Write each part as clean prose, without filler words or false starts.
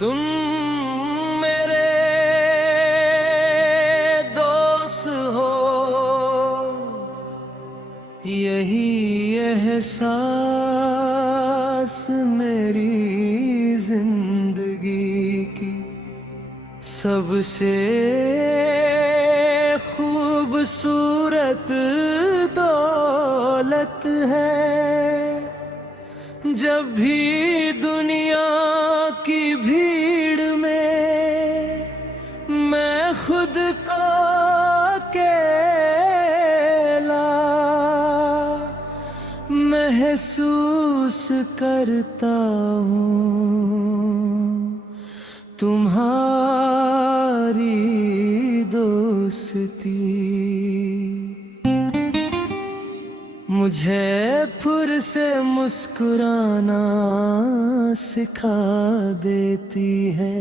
तुम मेरे दोस्त हो, यही एहसास मेरी जिंदगी की सबसे खूबसूरत दौलत है। जब भी दुनिया की भीड़ में मैं खुद को अकेला महसूस करता हूँ, तुम्हारी दोस्ती मुझे फिर से मुस्कुराना सिखा देती है।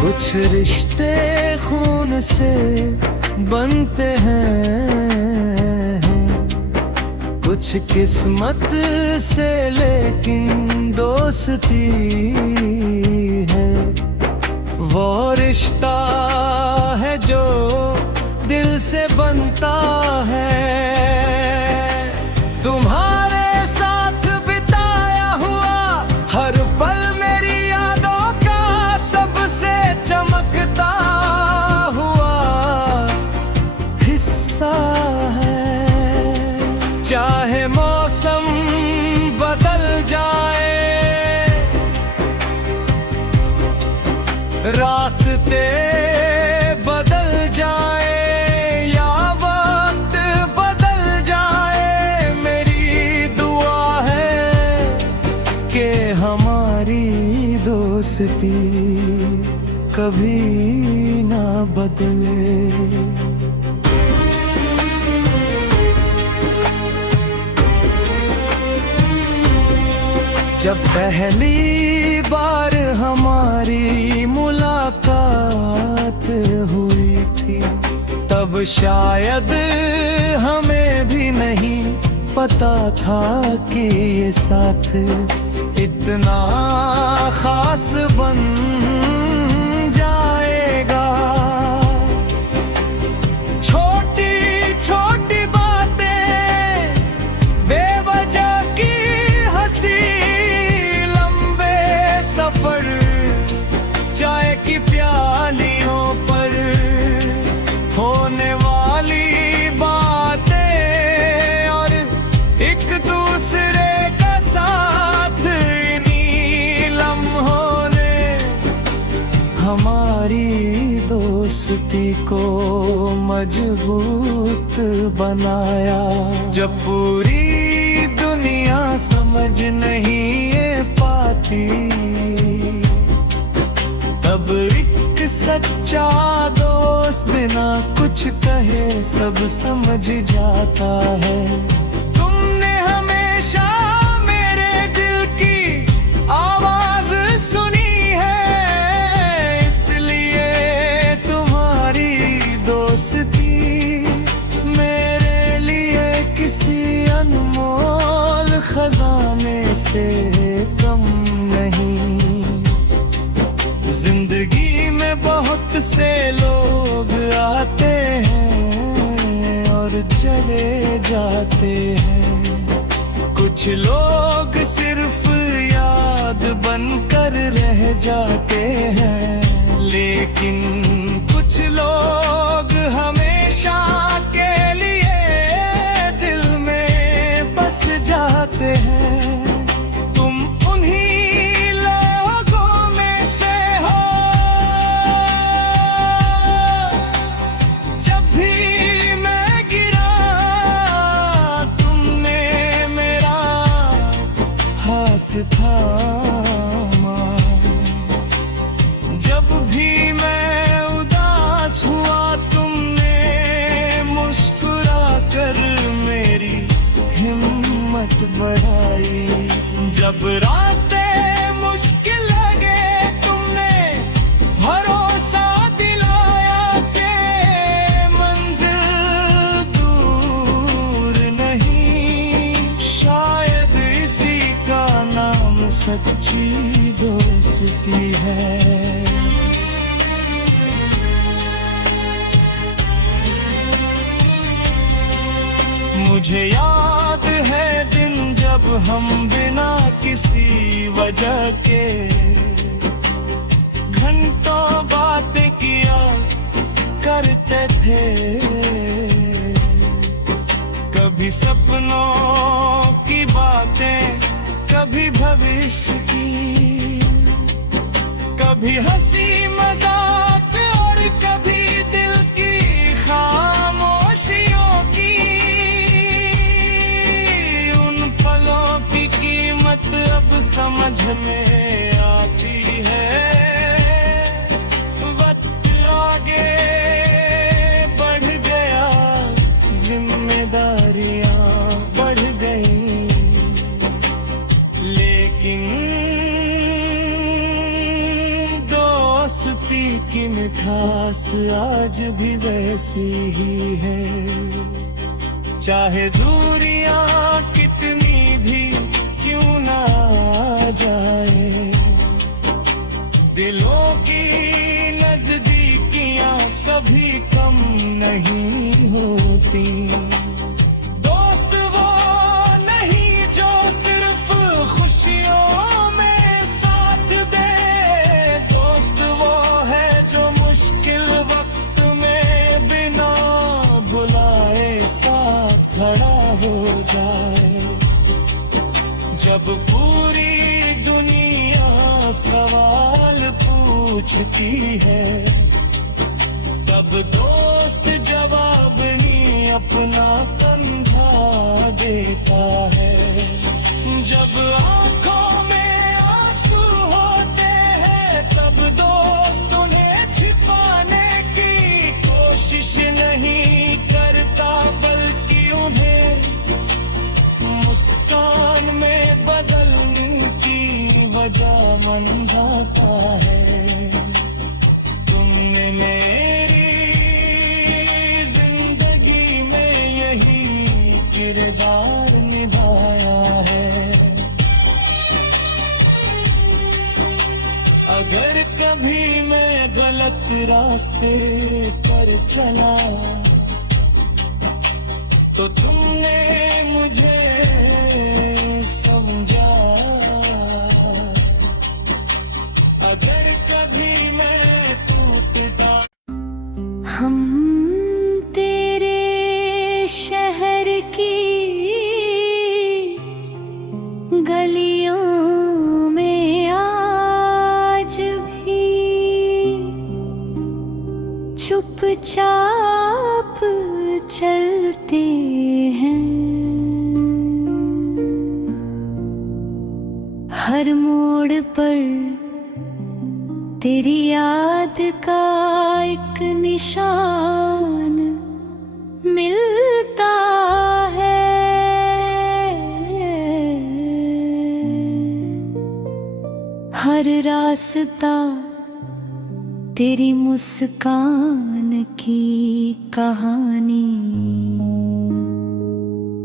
कुछ रिश्ते खून से बनते हैं, कुछ किस्मत से, लेकिन दोस्ती है वो रिश्ता है जो दिल से बनता है। तुम्हारे साथ बिताया हुआ हर पल मेरी यादों का सबसे चमकता हुआ हिस्सा है। चाहे मौसम बदल जाए, रास्ते बदल जाए या वक्त बदल जाए, मेरी दुआ है कि हमारी दोस्ती कभी ना बदले। जब पहली बार हमारी मुलाकात हुई थी, तब शायद हमें भी नहीं पता था कि ये साथ इतना खास बन जाएगा। छोटी छोटी बातें, बेवजह की हंसी, सफर, चाय की प्यालियों पर होने वाली बातें और एक दूसरे का साथ, इन्हीं लम्हों ने हमारी दोस्ती को मजबूत बनाया। जब पूरी दुनिया समझ नहीं पाती, तब एक सच्चा दोस्त बिना कुछ कहे सब समझ जाता है। तुमने हमेशा मेरे दिल की आवाज सुनी है, इसलिए तुम्हारी दोस्ती मेरे लिए किसी अनमोल खजाने से कम नहीं। जिंदगी में बहुत से लोग आते हैं और चले जाते हैं, कुछ लोग सिर्फ याद बनकर रह जाते हैं, लेकिन कुछ लोग हमेशा के लिए दिल में बस जाते हैं। तुम उन्हीं लोगों में से हो, जब भी मैं गिरा तुमने मेरा हाथ थामा, जब भी मैं उदास हुआ तुमने मुस्कुरा कर मेरी हिम्मत बढ़ाई। जब रास्ते मुश्किल लगे तुमने भरोसा दिलाया कि सच्ची दोस्ती है। मुझे याद है दिन जब हम बिना किसी वजह के घंटों बातें किया करते थे। कभी सपनों की बातें, कभी भविष्य की, कभी हंसी मजाक और कभी दिल की खामोशियों की। उन पलों की कीमत अब समझ में आती है। वक्त आगे बढ़ गया, जिम्मेदारियां बढ़ गई, लेकिन दोस्ती की मिठास आज भी वैसी ही है। चाहे दूरियां कितनी भी क्यों ना आ जाए, दिलों की नजदीकियां कभी कम नहीं होती। दोस्त वो नहीं जो सिर्फ खुशियों में साथ दे, दोस्त वो है जो मुश्किल वक्त में बिना बुलाए साथ खड़ा हो जाए। जब पूरी दुनिया सवाल पूछती है, तब दोस्त जवाब ही अपना कंधा देता है। जब आंखों में आंसू होते हैं, तब दोस्त उन्हें छिपाने की कोशिश नहीं करता, बल्कि उन्हें मुस्कान में बदलने की वजह समझाता है। तुमने मेरी जिंदगी में यही किरदार निभाया है। अगर कभी मैं गलत रास्ते पर चला तो तुमने मुझे समझा। अगर कभी मैं टूटा। हम तेरे शहर की गलियों में आज भी चुपचाप चलते हैं। हर मोड़ पर तेरी याद का एक निशान मिलता है। हर रास्ता तेरी मुस्कान की कहानी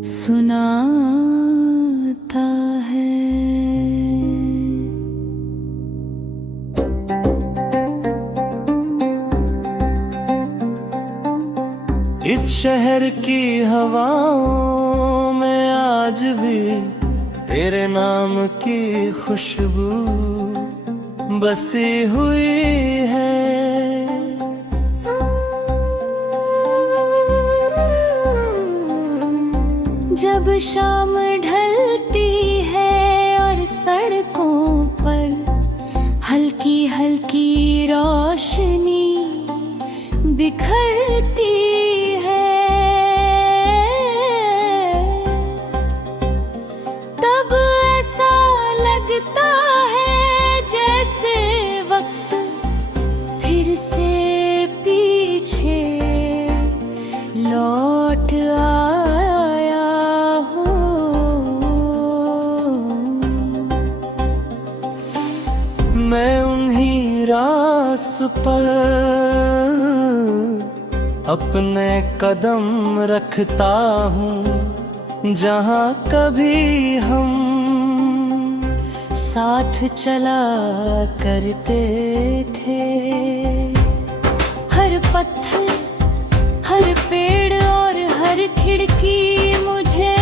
सुनाता है। इस शहर की हवाओं में आज भी तेरे नाम की खुशबू बसी हुई है। जब शाम ढलती है और सड़कों पर हल्की हल्की रोशनी बिखरती है, तब ऐसा लगता है जैसे वक्त फिर से पीछे लौट आया हो। मैं उन्हीं रास पर अपने कदम रखता हूँ जहाँ कभी हम साथ चला करते थे। हर पत्थर, हर पेड़ और हर खिड़की मुझे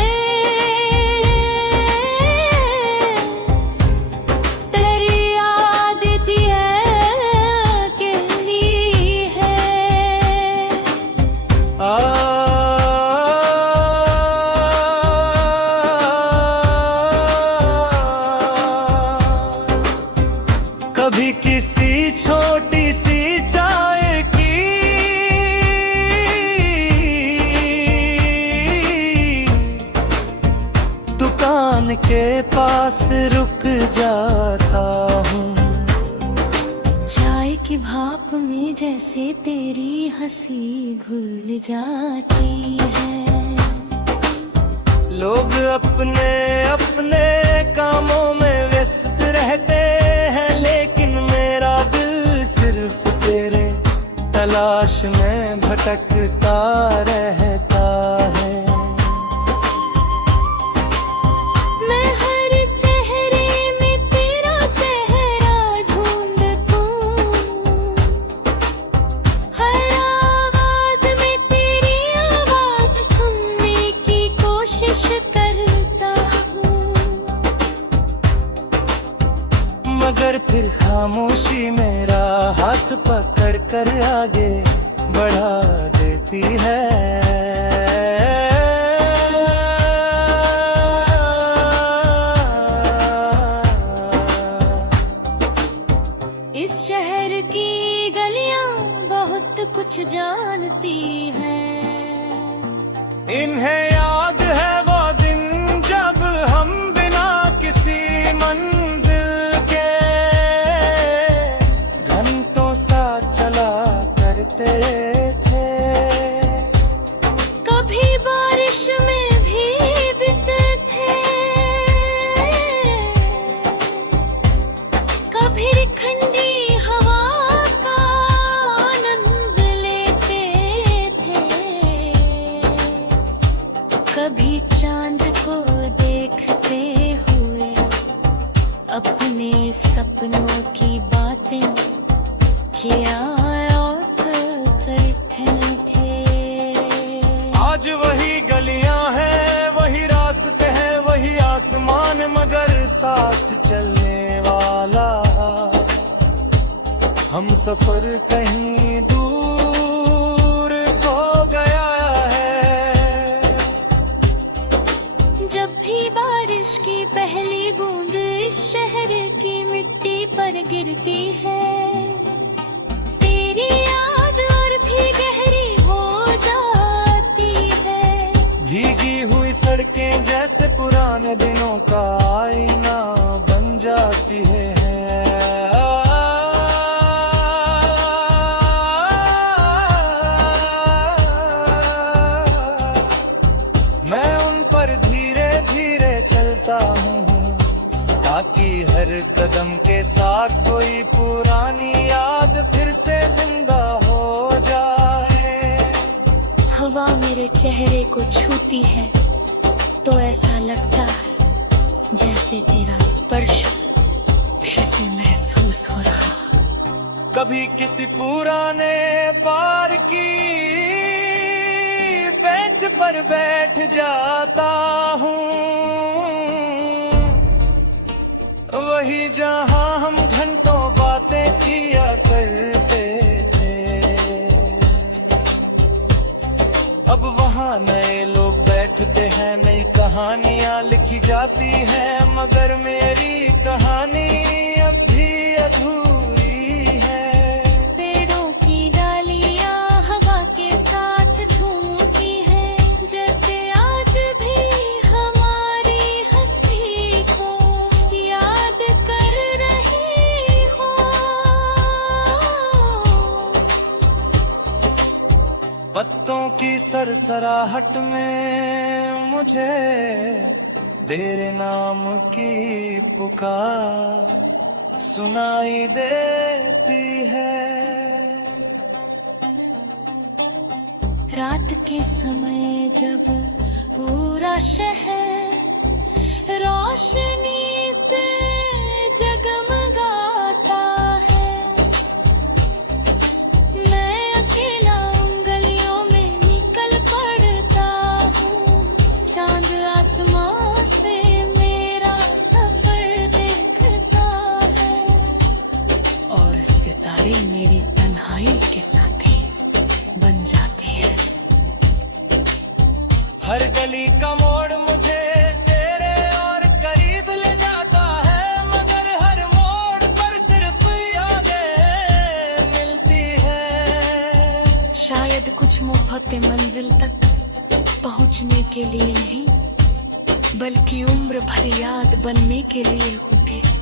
तेरी याद दिए अकेली है। कभी किसी छोटी सी चाय की दुकान के पास रुक जाता हूँ। चाय की भाप में जैसे तेरी हंसी घुल जाती है। लोग अपने अपने कामों में व्यस्त रहते हैं, लेकिन मेरा दिल सिर्फ तेरे तलाश में भटकता रहता है। मैं हर चेहरे में तेरा चेहरा ढूंढतूं, हर आवाज में तेरी आवाज सुनने की कोशिश करता हूँ। मगर फिर खामोशी मेरा हाथ पकड़ कर आगे बढ़ा देती है। इस शहर की गलियां बहुत कुछ जानती हैं। इन्हें याद है वो दिन जब हम बिना किसी मंजिल के घंटों सा चला करते थे। कभी बारिश में भी बीते थे, कभी ठंडी हवा का आनंद लेते थे, कभी चांद को देखते हुए अपने सपनों की बातें किया करते थे। आज वही गलियां हैं, वही रास्ते हैं, वही आसमान, मगर साथ चलने वाला हम सफर कहीं दूर खो गया है। जब भी बारिश की पहली बूंद इस शहर की मिट्टी पर गिरती है, तेरी याद और भी गहरी हो जाती है। भीगी हुई सड़कें जैसे पुराने दिनों का आईना बन जाती है। मैं उन पर धीरे धीरे चलता हूँ, ताकि हर कदम के साथ कोई पुरानी याद फिर से जिंदा हो जाए। हवा मेरे चेहरे को छूती है तो ऐसा लगता है जैसे तेरा स्पर्श फिर से महसूस हो रहा। कभी किसी पुराने पार की बेंच पर बैठ जाता हूँ, वही जहां हम घंटों बातें किया करते थे। अब वहाँ नए लोग बैठते हैं, नई कहानियां लिखी जाती हैं, मगर मेरी कहानी अब भी अधूरी है। पेड़ों की डालियां हवा के साथ झूमती हैं, जैसे आज भी हमारी हंसी को याद कर रही हो। पत्तों की सरसराहट में मुझे तेरे नाम की पुकार सुनाई देती है। रात के समय जब पूरा शहर रोशनी से हर गली का मोड़ मुझे तेरे और करीब ले जाता है, मगर हर मोड़ पर सिर्फ यादें मिलती है। शायद कुछ मोहब्बतें मंजिल तक पहुंचने के लिए नहीं, बल्कि उम्र भर याद बनने के लिए होते हैं।